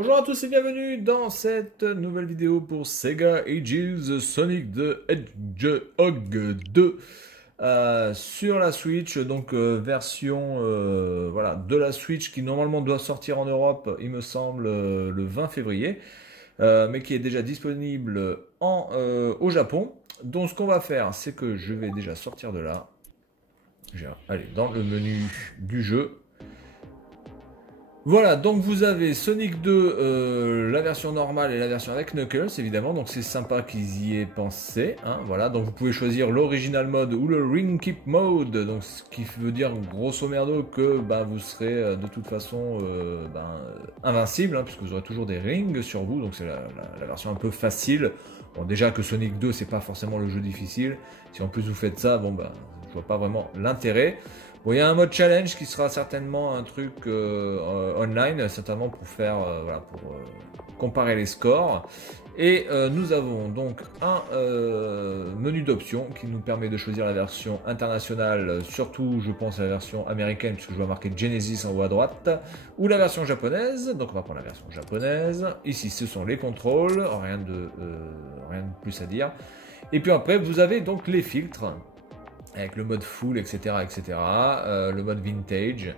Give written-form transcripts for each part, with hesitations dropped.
Bonjour à tous et bienvenue dans cette nouvelle vidéo pour Sega Ages Sonic the Hedgehog 2 sur la Switch, donc version voilà, de la Switch qui normalement doit sortir en Europe, il me semble, le 20 février, mais qui est déjà disponible au Japon. Donc ce qu'on va faire, c'est que je vais déjà sortir de là. Je vais aller dans le menu du jeu. Voilà, donc vous avez Sonic 2, la version normale et la version avec Knuckles, évidemment, donc c'est sympa qu'ils y aient pensé, hein, voilà, donc vous pouvez choisir l'original mode ou le Ring Keep Mode, donc ce qui veut dire grosso merdo que vous serez de toute façon invincible, hein, puisque vous aurez toujours des rings sur vous, donc c'est la version un peu facile. Bon, déjà que Sonic 2 c'est pas forcément le jeu difficile, si en plus vous faites ça, bon je vois pas vraiment l'intérêt. Bon, il y a un mode challenge qui sera certainement un truc online, certainement pour faire, comparer les scores. Et nous avons donc un menu d'options qui nous permet de choisir la version internationale, surtout je pense à la version américaine puisque je vois marqué Genesis en haut à droite, ou la version japonaise. Donc on va prendre la version japonaise. Ici ce sont les contrôles, rien de plus à dire. Et puis après vous avez donc les filtres, avec le mode full, etc., etc., le mode vintage,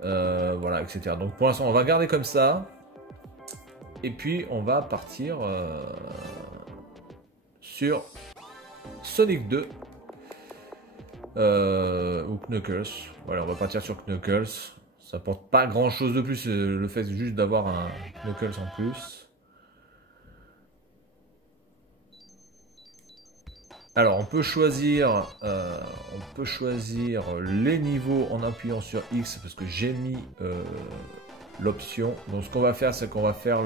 voilà, etc. Donc pour l'instant, on va garder comme ça, et puis on va partir sur Sonic 2, ou Knuckles. Voilà, on va partir sur Knuckles. Ça apporte pas grand-chose de plus, le fait juste d'avoir un Knuckles en plus. Alors on peut choisir les niveaux en appuyant sur X parce que j'ai mis l'option. Donc ce qu'on va faire, c'est qu'on va faire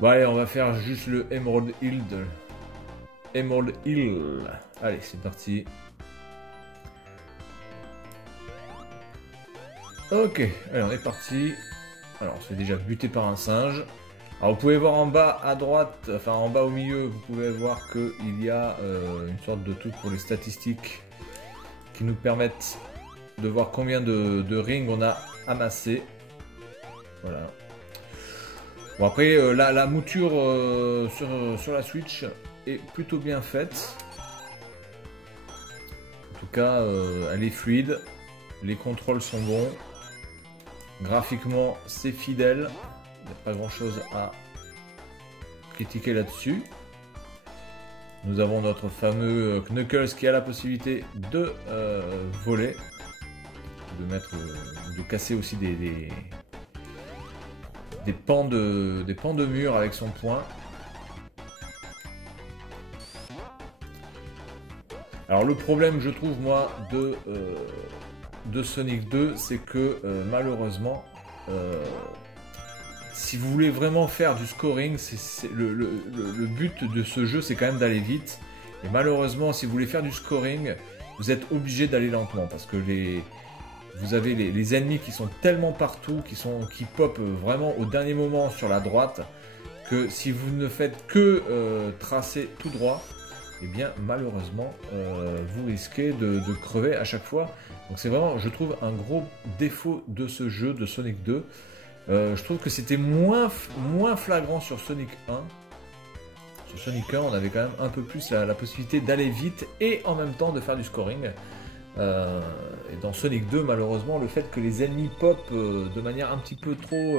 bon allez, on va faire juste le Emerald Hill. Emerald Hill. Allez, c'est parti. Ok, allez, on est parti. Alors, on se fait déjà buter par un singe. Alors, vous pouvez voir en bas à droite, enfin en bas au milieu, vous pouvez voir qu'il y a une sorte de truc pour les statistiques qui nous permettent de voir combien de rings on a amassé. Voilà. Bon, après, la mouture sur la Switch est plutôt bien faite. En tout cas, elle est fluide. Les contrôles sont bons. Graphiquement, c'est fidèle. Il n'y a pas grand chose à critiquer là-dessus. Nous avons notre fameux Knuckles qui a la possibilité de voler, de casser aussi des pans de mur avec son poing. Alors le problème, je trouve moi, de Sonic 2, c'est que malheureusement, si vous voulez vraiment faire du scoring, le but de ce jeu, c'est quand même d'aller vite. Et malheureusement, si vous voulez faire du scoring, vous êtes obligé d'aller lentement parce que vous avez les ennemis qui sont tellement partout, qui popent vraiment au dernier moment sur la droite, que si vous ne faites que tracer tout droit, eh bien malheureusement vous risquez de crever à chaque fois. Donc c'est vraiment, je trouve, un gros défaut de ce jeu de Sonic 2. Je trouve que c'était moins flagrant sur Sonic 1. Sur Sonic 1, on avait quand même un peu plus la possibilité d'aller vite et en même temps de faire du scoring. Et dans Sonic 2, malheureusement, le fait que les ennemis pop de manière un petit peu trop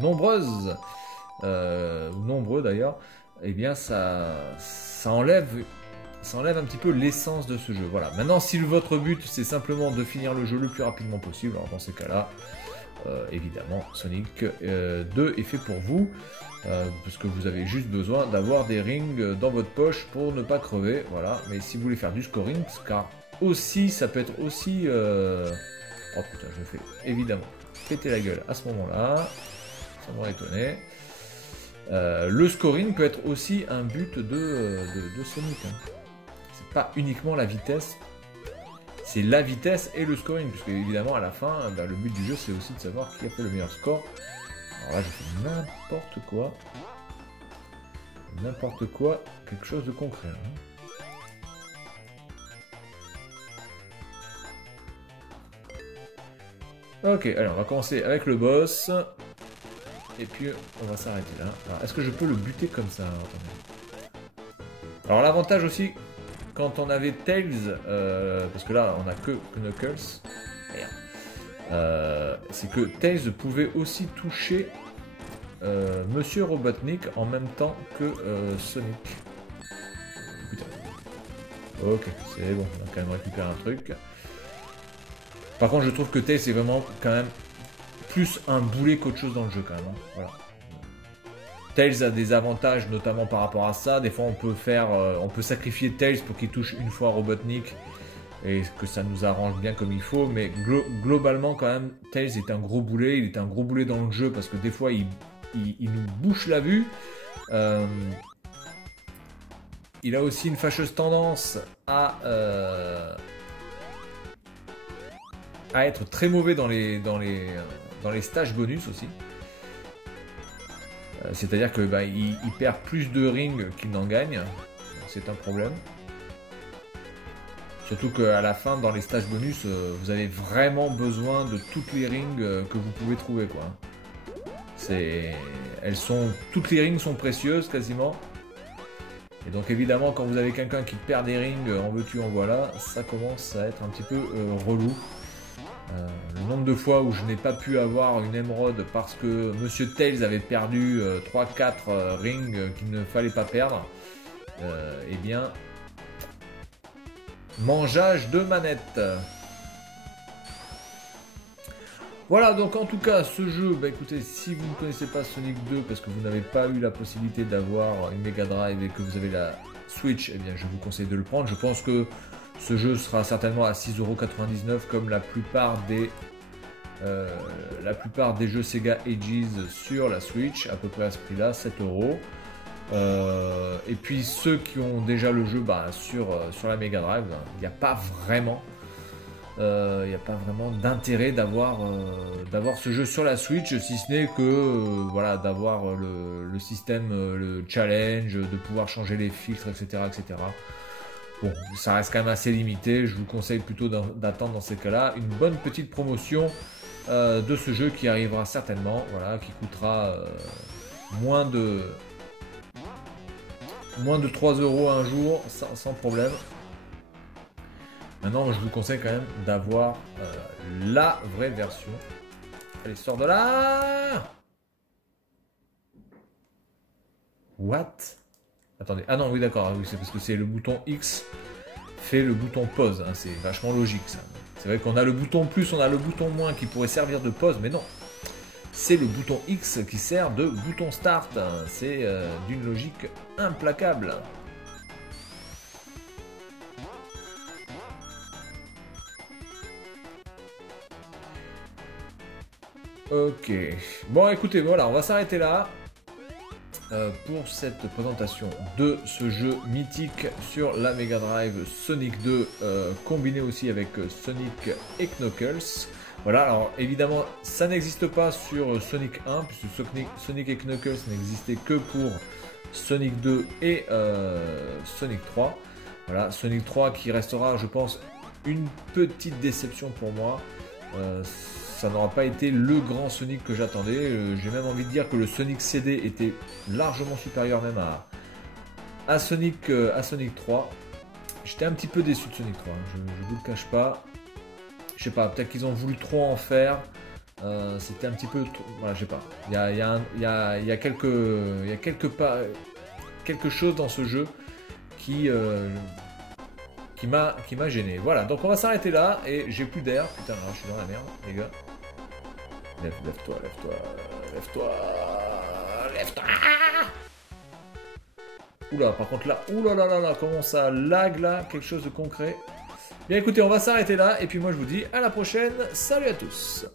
nombreuse, nombreux d'ailleurs, eh bien ça enlève un petit peu l'essence de ce jeu. Voilà. Maintenant, si votre but c'est simplement de finir le jeu le plus rapidement possible, alors dans ces cas-là, évidemment, Sonic 2 est fait pour vous, parce que vous avez juste besoin d'avoir des rings dans votre poche pour ne pas crever. Voilà. Mais si vous voulez faire du scoring, car aussi, ça peut être aussi... Oh putain, je me fais évidemment péter la gueule à ce moment-là. Ça m'aurait étonné. Le scoring peut être aussi un but de Sonic. Hein. C'est pas uniquement la vitesse, c'est la vitesse et le scoring, puisque évidemment à la fin, le but du jeu c'est aussi de savoir qui a fait le meilleur score. Alors là, je fais n'importe quoi, quelque chose de concret. Hein. Ok, allez, on va commencer avec le boss. Et puis, on va s'arrêter là. Est-ce que je peux le buter comme ça? Alors, l'avantage aussi, quand on avait Tails, parce que là, on a que Knuckles, c'est que Tails pouvait aussi toucher Monsieur Robotnik en même temps que Sonic. Putain. Ok, c'est bon, on a quand même récupéré un truc. Par contre, je trouve que Tails est vraiment quand même plus un boulet qu'autre chose dans le jeu quand même. Hein. Voilà. Tails a des avantages, notamment par rapport à ça. Des fois, on peut sacrifier Tails pour qu'il touche une fois Robotnik et que ça nous arrange bien comme il faut. Mais globalement, quand même, Tails est un gros boulet. Il est un gros boulet dans le jeu parce que des fois, il nous bouche la vue. Il a aussi une fâcheuse tendance à être très mauvais dans les stages bonus aussi. C'est-à-dire que il perd plus de rings qu'il n'en gagne. C'est un problème. Surtout qu'à la fin, dans les stages bonus, vous avez vraiment besoin de toutes les rings que vous pouvez trouver, quoi. Toutes les rings sont précieuses quasiment. Et donc évidemment, quand vous avez quelqu'un qui perd des rings, en veux-tu, en voilà, ça commence à être un petit peu relou. Le nombre de fois où je n'ai pas pu avoir une émeraude parce que Monsieur Tails avait perdu 3-4 rings qu'il ne fallait pas perdre, eh bien, mangeage de manette. Voilà, donc en tout cas, ce jeu, écoutez, si vous ne connaissez pas Sonic 2 parce que vous n'avez pas eu la possibilité d'avoir une Mega Drive et que vous avez la Switch, eh bien, je vous conseille de le prendre. Je pense que ce jeu sera certainement à 6,99€ comme la plupart des jeux Sega Ages sur la Switch, à peu près à ce prix-là, 7€. Et puis ceux qui ont déjà le jeu sur la Mega Drive, il n'y a pas vraiment d'intérêt d'avoir ce jeu sur la Switch, si ce n'est que voilà, d'avoir le système, le challenge, de pouvoir changer les filtres, etc., etc. Bon, ça reste quand même assez limité. Je vous conseille plutôt d'attendre dans ces cas-là une bonne petite promotion de ce jeu qui arrivera certainement, voilà, qui coûtera moins de 3€ un jour, sans problème. Maintenant, je vous conseille quand même d'avoir la vraie version. Allez, sors de là! What? Attendez, ah non, oui d'accord, oui, c'est parce que c'est le bouton X fait le bouton pause, hein, c'est vachement logique ça. C'est vrai qu'on a le bouton plus, on a le bouton moins qui pourrait servir de pause, mais non. C'est le bouton X qui sert de bouton start, hein. C'est d'une logique implacable. Ok, bon écoutez, voilà, on va s'arrêter là. Pour cette présentation de ce jeu mythique sur la Mega Drive Sonic 2 combiné aussi avec Sonic et Knuckles. Voilà, alors évidemment ça n'existe pas sur Sonic 1 puisque Sonic et Knuckles n'existaient que pour Sonic 2 et Sonic 3. Voilà, Sonic 3 qui restera je pense une petite déception pour moi. Ça n'aura pas été le grand Sonic que j'attendais. J'ai même envie de dire que le Sonic CD était largement supérieur même à Sonic 3. J'étais un petit peu déçu de Sonic 3, hein. Je ne vous le cache pas. Je sais pas, peut-être qu'ils ont voulu trop en faire. C'était un petit peu... Voilà, je sais pas. Il y a quelque chose dans ce jeu qui m'a gêné. Voilà, donc on va s'arrêter là et j'ai plus d'air. Putain, alors, je suis dans la merde, les gars. Lève-toi. Oula, par contre là, oulala, comment ça lag là, quelque chose de concret. Bien écoutez, on va s'arrêter là et puis moi je vous dis à la prochaine. Salut à tous.